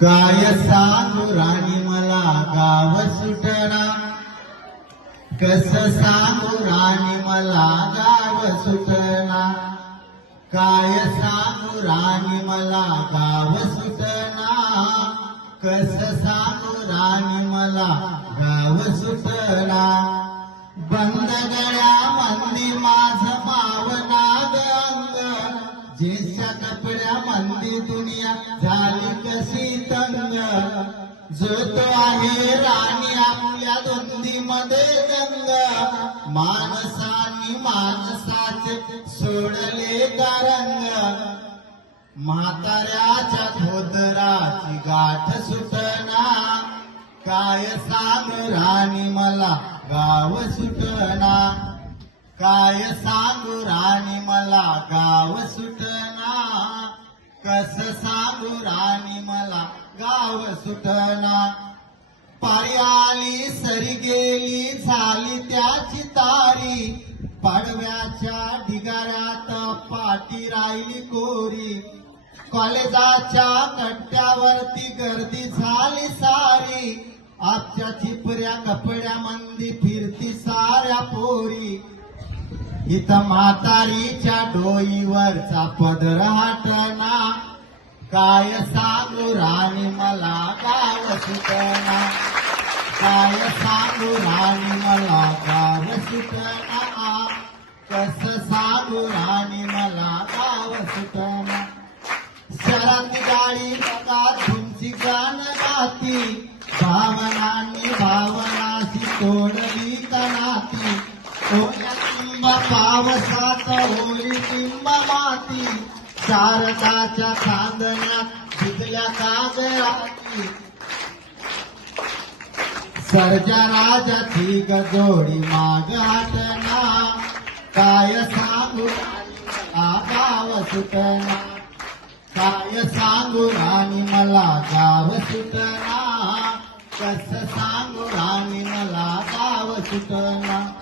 काय सांगू राणी मला गाव सुटणा? कस सांगू राणी मला गाव सुटणा? काय सांगू राणी मला गाव सुटना कस सांगू राणी मला गाव सुटना बंद गळ्या मंदी माझ पावना गंग जेच्या कपड्या मंदी दुनिया झाली कशी? जो तो आहे राणी आपल्या दोंदी मध्ये दंग. माणसानी माणसाचे सोडले तरंग म्हाताऱ्याच्या धोदराची गाठ सुटना. काय सांग राणी मला गाव सुटना. काय सांगू राणी मला गाव सुटना. कस सांगू राणी मला गाव सुटना. पाळी आली सरी गेली झाली त्याची तारी. पाडव्याच्या ढिगाऱ्यात पाठी राहिली कोरी. कॉलेजाच्या कट्ट्यावरती गर्दी झाली सारी. आजच्या चिपऱ्या कपड्यामंदी फिरती साऱ्या पोरी. इथं म्हातारीच्या डोईवरचा पदर हाटना. काय सांगू राणी मला गाव सुटना काय सांगू राणी मला गाव सुटना कस सांगू राणी मला गाव सुटना शहरात गाडी बघा तुमची गाण गाती. भावनांनी भावनाशी तोडली तनाती. ओल्या टिंब पावसात होली टिंब माती. शारदाच्या चांदण्यात भिजल्या काजळाती ठीक जोडी माग हटना. काय सांगू आगाव सुटना. काय सांगू राणी मला गाव सुटना. कस सांगू राणी मला गाव सुटना.